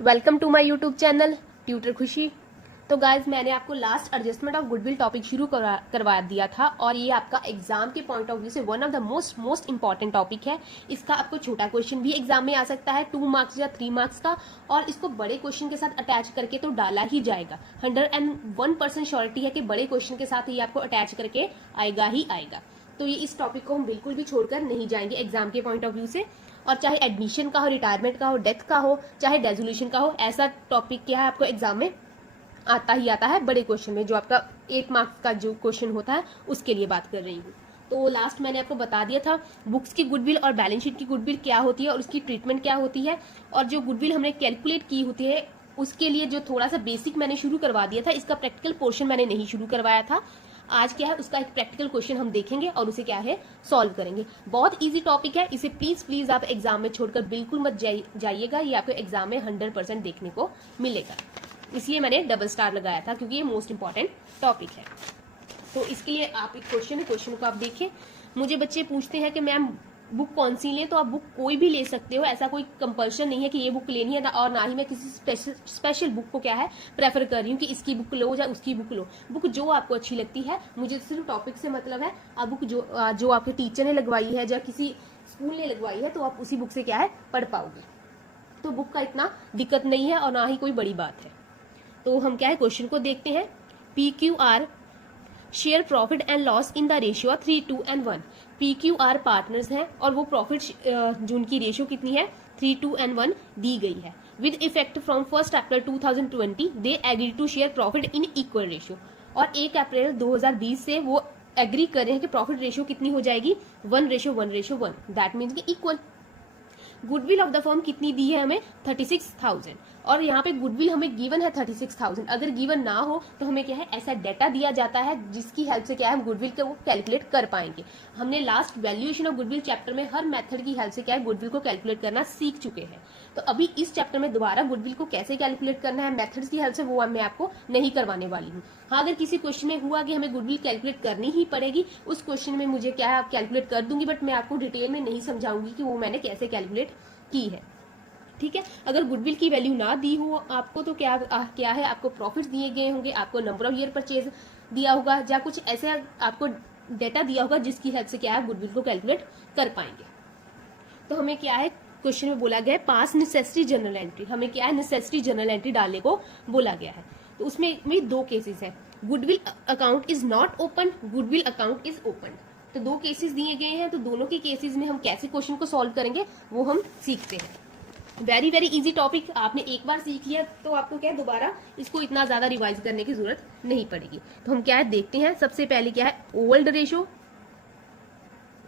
Welcome to my YouTube channel tutor Khushi. तो guys मैंने आपको last adjustment of goodwill topic शुरू करवा दिया था और ये आपका एग्जाम के पॉइंट ऑफ व्यू से one of the most important topic है। इसका आपको छोटा क्वेश्चन भी एग्जाम में आ सकता है 2 मार्क्स या 3 मार्क्स का, और इसको बड़े क्वेश्चन के साथ अटैच करके तो डाला ही जाएगा। 101% श्योरिटी है कि बड़े क्वेश्चन के साथ ये आपको अटैच करके आएगा ही आएगा। तो ये इस टॉपिक को हम बिल्कुल भी छोड़कर नहीं जाएंगे एग्जाम के पॉइंट ऑफ व्यू से। और चाहे एडमिशन का हो, रिटायरमेंट का हो, डेथ का हो, चाहे डेजोल्यूशन का हो, ऐसा टॉपिक क्या है आपको एग्जाम में आता ही आता है बड़े क्वेश्चन में। जो आपका 8 मार्क्स का जो क्वेश्चन होता है उसके लिए बात कर रही हूँ। तो लास्ट मैंने आपको बता दिया था बुक्स की गुडविल और बैलेंस शीट की गुडविल क्या होती है और उसकी ट्रीटमेंट क्या होती है, और जो गुडविल हमने कैलकुलेट की होती है उसके लिए जो थोड़ा सा बेसिक मैंने शुरू करवा दिया था। इसका प्रैक्टिकल पोर्शन मैंने नहीं शुरू करवाया था। आज क्या है उसका एक प्रैक्टिकल क्वेश्चन हम देखेंगे और उसे क्या है सॉल्व करेंगे। बहुत इजी टॉपिक है, इसे प्लीज आप एग्जाम में छोड़कर बिल्कुल मत जाइएगा। ये आपको एग्जाम में 100% देखने को मिलेगा, इसलिए मैंने डबल स्टार लगाया था क्योंकि ये मोस्ट इंपॉर्टेंट टॉपिक है। तो इसके लिए आप एक क्वेश्चन को आप देखें। मुझे बच्चे पूछते हैं कि मैम बुक कौन सी लें, तो आप बुक कोई भी ले सकते हो, ऐसा कोई कंपल्शन नहीं है कि ये बुक लेनी है ना, और ना ही मैं किसी स्पेशल बुक को क्या है प्रेफर कर रही हूँ कि इसकी बुक लो या उसकी बुक लो। बुक जो आपको अच्छी लगती है, मुझे सिर्फ टॉपिक से मतलब है। आप बुक जो आपके टीचर ने लगवाई है या किसी स्कूल ने लगवाई है तो आप उसी बुक से क्या है पढ़ पाओगे। तो बुक का इतना दिक्कत नहीं है और ना ही कोई बड़ी बात है। तो हम क्या है क्वेश्चन को देखते हैं। PQR share profit and loss in the ratio 3:1। PQR partners हैं और वो प्रॉफिट जो उनकी रेशियो कितनी है 3:1 दी गई है। With effect from 1 April 2020 they agree to share profit in equal ratio. और 1 अप्रैल 2020 से वो एग्री कर रहे हैं कि प्रॉफिट रेशियो कितनी हो जाएगी 1:1:1। दैट मीन्स कि equal. Goodwill of the firm कितनी दी है हमें 36,000, और यहाँ पे गुडविल हमें गिवन है 36,000। अगर गिवन ना हो तो हमें क्या है ऐसा डेटा दिया जाता है जिसकी हेल्प से क्या है हम गुडविल को कैलकुलेट कर पाएंगे। हमने last valuation of goodwill chapter में हर मेथड की हेल्प से क्या है गुडविल को कैलकुलेट करना सीख चुके हैं। तो अभी इस चैप्टर में दोबारा गुडविल को कैसे कैलकुलेट करना है मेथड्स की हेल्प से वो मैं आपको नहीं करवाने वाली हूँ। हाँ, अगर किसी क्वेश्चन में हुआ कि हमें गुडविल कैलकुलेट करनी ही पड़ेगी, उस क्वेश्चन में मुझे क्या है आप कैलकुलेट कर दूंगी, बट मैं आपको डिटेल में नहीं समझाऊंगी कि वो मैंने कैसे कैलकुलेट की है। ठीक है, अगर गुडविल की वैल्यू ना दी हो आपको तो क्या है आपको प्रॉफिट दिए गए होंगे, आपको नंबर ऑफ ईयर परचेज दिया होगा, या कुछ ऐसे आपको डेटा दिया होगा जिसकी हेल्प से क्या है गुडविल को कैलकुलेट कर पाएंगे। तो हमें क्या है क्वेश्चन में बोला गया है पास नेसेसरी जर्नल एंट्री। हमें क्या है नेसेसरी जर्नल एंट्री डालने को बोला गया है। तो उसमें 2 केसेस है। Goodwill account is not open, goodwill account is open. तो 2 केसेस दिए गए हैं, तो दोनों के केसेस में हम कैसे क्वेश्चन को सॉल्व करेंगे वो हम सीखते हैं। वेरी इजी टॉपिक, आपने एक बार सीख लिया तो आपको क्या है दोबारा इसको इतना ज्यादा रिवाइज करने की जरूरत नहीं पड़ेगी। तो हम क्या है देखते हैं। सबसे पहले क्या है ओल्ड रेशो।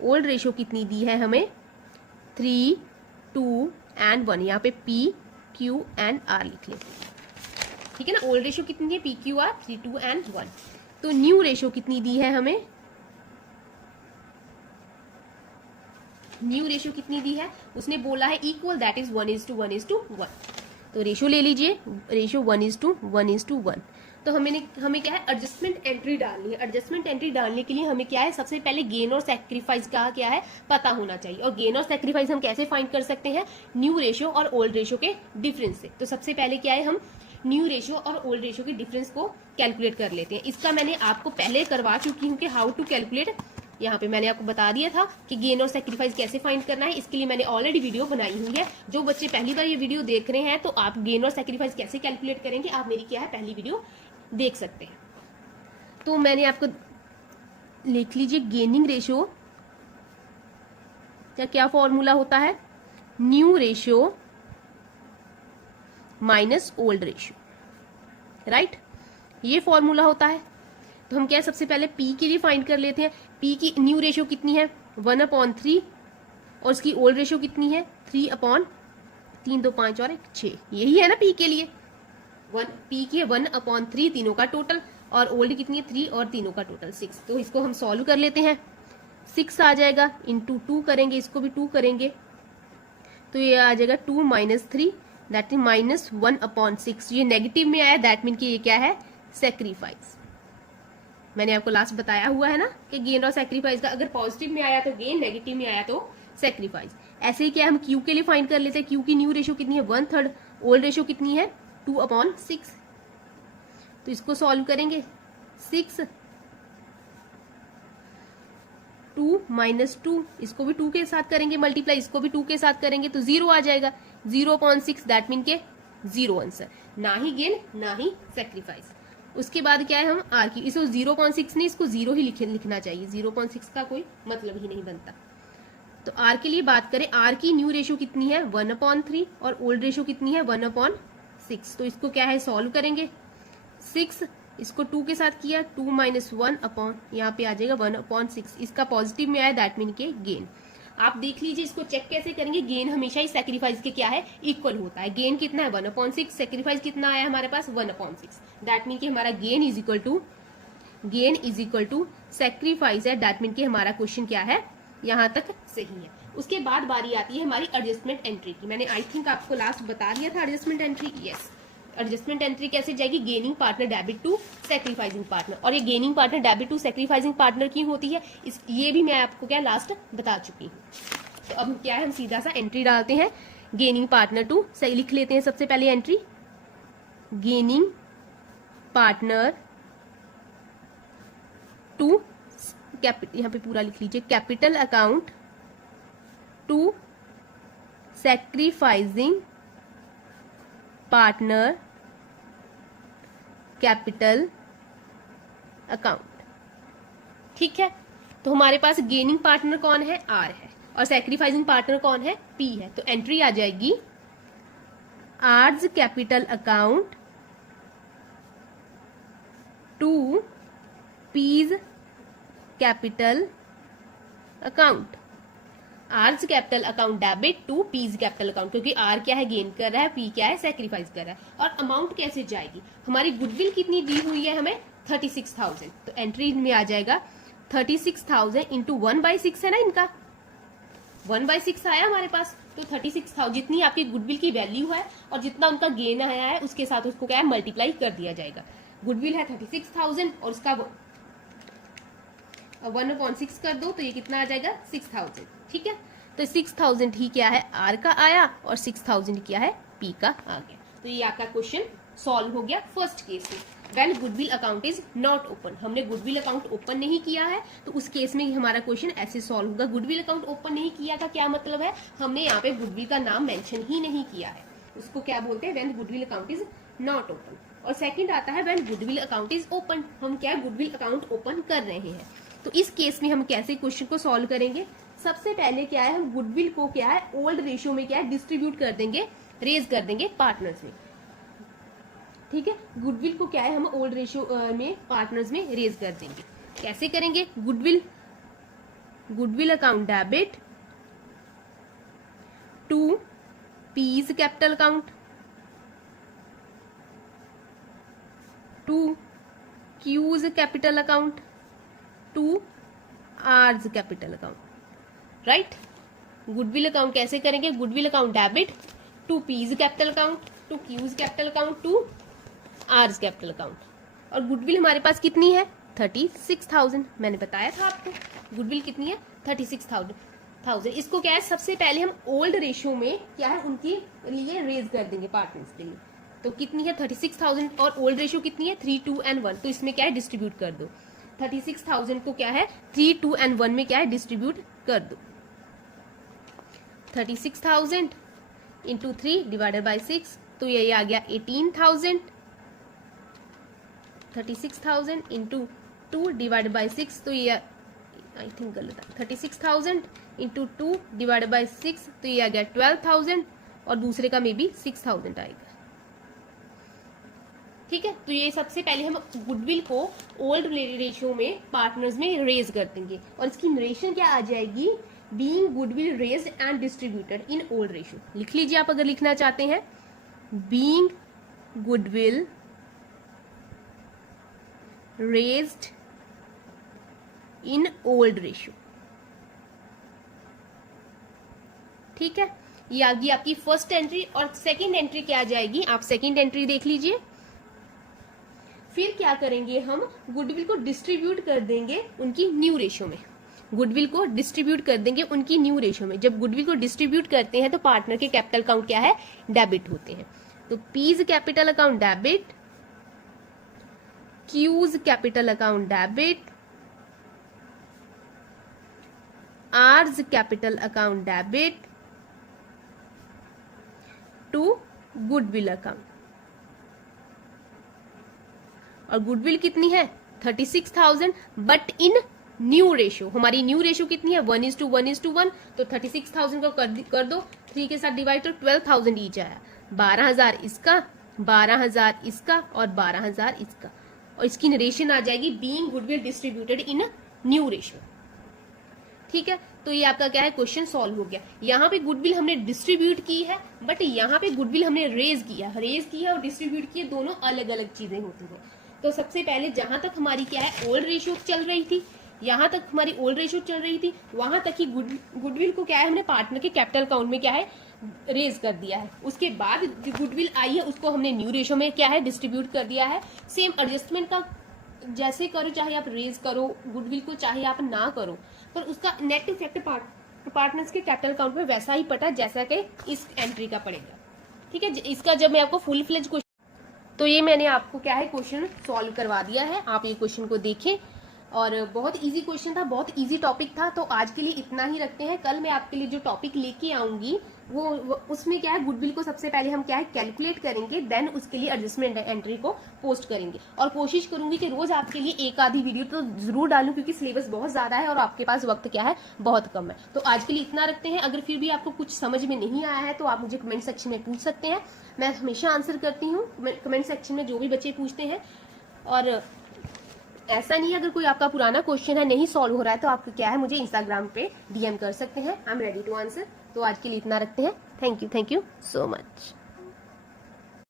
ओल्ड रेशो कितनी दी है हमें 3, 2 and 1। यहाँ पे P, Q and R लिख लें, ठीक है ना। ओल्ड रेशो कितनी है PQR 3, 2 and 1। तो न्यू रेशो कितनी दी है हमें, न्यू रेशियो कितनी दी है उसने बोला है इक्वल, दैट इज 1:1:1। तो रेशियो ले लीजिए, रेशियो 1:1:1। तो हमें क्या है एडजस्टमेंट एंट्री डालनी है। एडजस्टमेंट एंट्री डालने के लिए हमें क्या है सबसे पहले गेन और सैक्रिफाइस का क्या है पता होना चाहिए। और गेन और सैक्रिफाइस हम कैसे फाइंड कर सकते हैं न्यू रेशियो और ओल्ड रेशियो के डिफरेंस से। तो सबसे पहले क्या है हम न्यू रेशियो और ओल्ड रेशियो के डिफरेंस को कैलकुलेट कर लेते हैं। इसका मैंने आपको पहले करवा चुकी हूँ कि हाउ टू कैलकुलेट। यहाँ पे मैंने आपको बता दिया था कि गेन और सैक्रिफाइस कैसे फाइंड करना है, इसके लिए मैंने ऑलरेडी वीडियो बनाई हुई है। जो बच्चे पहली बार ये वीडियो देख रहे हैं तो आप गेन और सैक्रिफाइस कैसे कैलकुलेट करेंगे आप मेरी क्या है पहली वीडियो देख सकते हैं। तो मैंने आपको लिख लीजिए गेनिंग रेशियो का क्या फॉर्मूला होता है new ratio minus old ratio, right. ये फॉर्मूला होता है। तो हम क्या सबसे पहले P के लिए फाइंड कर लेते हैं। P की न्यू रेशियो कितनी है 1/3 और उसकी ओल्ड रेशियो कितनी है 3/3, 2 5 और 1 6। यही है ना P के लिए। P की है 1/3 तीनों का टोटल, और ओल्ड कितनी है 3 और तीनों का टोटल 6। तो इसको हम सॉल्व कर लेते हैं। 6 आ जाएगा इंटू 2 करेंगे, इसको भी 2 करेंगे तो ये आ जाएगा 2 - 3 दैट इज -1/6। ये नेगेटिव में आया दैट मीन कि ये क्या है सेक्रीफाइस। मैंने आपको लास्ट बताया हुआ है ना कि गेन और सैक्रिफाइस का अगर पॉजिटिव में आया तो गेन, नेगेटिव में आया तो सैक्रिफाइस। ऐसे ही क्या हम क्यू के लिए फाइंड कर लेते हैं, क्यू की न्यू रेशियो कितनी है 1/3, ओल्ड रेशियो कितनी है 2/6। तो इसको सॉल्व करेंगे 6 2 - 2, इसको भी 2 के साथ करेंगे मल्टीप्लाई, इसको भी 2 के साथ करेंगे तो 0 आ जाएगा, 0/6 दैट मीन के 0 आंसर, ना ही गेन ना ही सेक्रीफाइस। उसके बाद क्या है हम आर की, इसको 0.6 नहीं, इसको 0 ही लिखना चाहिए, 0.6 का कोई मतलब ही नहीं बनता। तो आर के लिए बात करें, आर की न्यू रेशियो कितनी है 1/3 और ओल्ड रेशियो कितनी है 1/6। तो इसको क्या है सॉल्व करेंगे, 6 इसको 2 के साथ किया, 2 - 1 अपॉन यहाँ पे आ जाएगा 1/6, इसका पॉजिटिव में आया दैट मीन के गेन। आप देख लीजिए इसको चेक कैसे करेंगे, गेन हमेशा ही सेक्रीफाइस के क्या है इक्वल होता है। गेन कितना है 1/6, सेक्रीफाइस कितना आया हमारे पास 1/6, दैट मीन कि हमारा gain is equal to sacrifice है, दैट मीन कि हमारा क्वेश्चन क्या है यहाँ तक सही है। उसके बाद बारी आती है हमारी एडजस्टमेंट एंट्री की। मैंने आई थिंक आपको लास्ट बता दिया था adjustment entry, yes. Adjustment entry कैसे जाएगी, gaining partner debit to sacrificing partner, और ये gaining partner debit to sacrificing partner की होती है, ये भी मैं आपको क्या लास्ट बता चुकी हूँ। तो अब क्या है हम सीधा सा एंट्री डालते हैं, गेनिंग पार्टनर टू, सही लिख लेते हैं सबसे पहले एंट्री, गेनिंग पार्टनर टू यहाँ पे पूरा लिख लीजिए, capital account to sacrificing partner capital account. ठीक है, तो हमारे पास गेनिंग पार्टनर कौन है आर है और सेक्रीफाइसिंग पार्टनर कौन है पी है। तो एंट्री आ जाएगी R's capital account to P's capital account, R's capital account debit to P's capital account, क्योंकि आर क्या है गेन कर रहा है, पी क्या है सेक्रीफाइस कर रहा है। और अमाउंट कैसे जाएगी, हमारी गुडविल कितनी दी हुई है हमें 36,000, तो एंट्री में आ जाएगा 36,000 इंटू 1/6 है ना, इनका 1/6 आया हमारे पास, तो 36,000 जितनी आपकी गुडविल की वैल्यू है और जितना उनका गेन आया है उसके साथ उसको क्या है मल्टीप्लाई कर दिया जाएगा। गुडविल है 36,000 और उसका 1/6 कर दो तो ये कितना आ जाएगा 6,000। ठीक है, तो 6,000 ही क्या है आर का आया और 6,000 क्या है पी का आ गया। तो ये आपका क्वेश्चन सॉल्व हो गया फर्स्ट केस में, when goodwill account is not open. हमने गुडविल अकाउंट ओपन नहीं किया है तो उस केस में ही हमारा क्वेश्चन ऐसे सॉल्व होगा। गुडविल अकाउंट ओपन नहीं किया का क्या मतलब है, हमने यहाँ पे गुडविल का नाम मेंशन ही नहीं किया है, उसको क्या बोलते हैं when goodwill account is not open. और सेकंड आता है when goodwill account is open, हम क्या गुडविल अकाउंट ओपन कर रहे हैं। तो इस केस में हम कैसे क्वेश्चन को सॉल्व करेंगे, सबसे पहले क्या है हम गुडविल को क्या है ओल्ड रेशियो में क्या है डिस्ट्रीब्यूट कर देंगे, रेज कर देंगे पार्टनर्स में। ठीक है, गुडविल को क्या है हम ओल्ड रेशियो में पार्टनर्स में रेज कर देंगे। कैसे करेंगे, goodwill account debit to P's capital account to Q's capital account to R's capital account, right. Goodwill account कैसे करेंगे, goodwill account debit to P's capital account to Q's capital account to R's capital account. और goodwill हमारे पास कितनी है 36,000, मैंने बताया था आपको गुडविल कितनी है 36,000। इसको क्या है सबसे पहले हम ओल्ड रेशियो में क्या है उनके लिए रेज कर देंगे पार्टनर्स के लिए। तो कितनी है 36,000 और ओल्ड रेशियो कितनी है 3, 2 and 1, तो इसमें क्या है डिस्ट्रीब्यूट कर दो। 36,000 को क्या है 3, 2 and 1 में क्या है डिस्ट्रीब्यूट कर दो। 36,000 इंटू 3 डिवाइडेड बाई 6, तो ये आ गया 18,000। 36,000 इंटू 2 डिवाइडेड बाई 6, तो ये आई थिंक गलत है, 36,000 इंटू 2 डिवाइडेड बाई 6, तो ये आ गया 12,000 और दूसरे का मे बी 6,000 आएगा। ठीक है, तो ये सबसे पहले हम गुडविल को ओल्ड रेशियो में पार्टनर्स में रेज कर देंगे और इसकी नरेशन क्या आ जाएगी, being goodwill raised and distributed in old ratio. लिख लीजिए आप अगर लिखना चाहते हैं, being goodwill raised in old ratio. ठीक है, ये आ गई आपकी फर्स्ट एंट्री। और सेकंड एंट्री क्या आ जाएगी, आप सेकंड एंट्री देख लीजिए। फिर क्या करेंगे हम गुडविल को डिस्ट्रीब्यूट कर देंगे उनकी न्यू रेशियो में। गुडविल को डिस्ट्रीब्यूट कर देंगे उनकी न्यू रेशियो में। जब गुडविल को डिस्ट्रीब्यूट करते हैं तो पार्टनर के कैपिटल अकाउंट क्या है, डेबिट होते हैं। तो P's capital account debit, Q's capital account debit, R's capital account debit to goodwill account. और गुडविल कितनी है 36,000, बट इन न्यू रेशियो। हमारी न्यू रेशियो कितनी है 1:1:1, तो 36,000 को कर दो 3 के साथ डिवाइड, तो 12,000 ईच आया। 12,000 इसका, 12,000 इसका और 12,000 इसका, और इसकी नरेशन आ जाएगी being goodwill distributed in new ratio. ठीक है, तो ये आपका क्या है, क्वेश्चन सॉल्व हो गया। यहाँ पे गुडविल हमने डिस्ट्रीब्यूट की है, बट यहाँ पे गुडविल हमने रेज किया और डिस्ट्रीब्यूट किया, दोनों अलग अलग चीजें होती हैं। तो सबसे पहले जहां तक हमारी क्या है ओल्ड रेशियो चल रही थी, यहां तक हमारी ओल्ड रेशियो चल रही थी, वहां तक ही गुडविल को क्या है हमने पार्टनर के कैपिटल अकाउंट में क्या है रेज कर दिया है। उसके बाद जो गुडविल आई है उसको हमने न्यू रेशियो में क्या है डिस्ट्रीब्यूट कर दिया है। सेम एडजस्टमेंट का जैसे करो, चाहे आप रेज करो गुडविल को चाहे आप ना करो, पर उसका नेट इफेक्ट पार्टनर्स के कैपिटल अकाउंट में वैसा ही पड़ा जैसा कि इस एंट्री का पड़ेगा। ठीक है, इसका जब मैं आपको फुल फ्लेज क्वेश्चन, तो ये मैंने आपको क्या है क्वेश्चन सॉल्व करवा दिया है, आप ये क्वेश्चन को देखें। और बहुत इजी क्वेश्चन था, बहुत इजी टॉपिक था। तो आज के लिए इतना ही रखते हैं। कल मैं आपके लिए जो टॉपिक लेके आऊंगी वो उसमें क्या है गुडविल को सबसे पहले हम क्या है कैलकुलेट करेंगे, देन उसके लिए एडजस्टमेंट एंट्री को पोस्ट करेंगे। और कोशिश करूंगी कि रोज आपके लिए एक आधी वीडियो तो जरूर डालूं, क्योंकि सिलेबस बहुत ज्यादा है और आपके पास वक्त क्या है बहुत कम है। तो आज के लिए इतना रखते हैं। अगर फिर भी आपको कुछ समझ में नहीं आया है तो आप मुझे कमेंट सेक्शन में पूछ सकते हैं, मैं हमेशा आंसर करती हूँ कमेंट सेक्शन में जो भी बच्चे पूछते हैं। और ऐसा नहीं है अगर कोई आपका पुराना क्वेश्चन है नहीं सॉल्व हो रहा है तो आप क्या है मुझे इंस्टाग्राम पे डीएम कर सकते हैं, I am ready to answer. तो आज के लिए इतना रखते हैं। Thank you so much.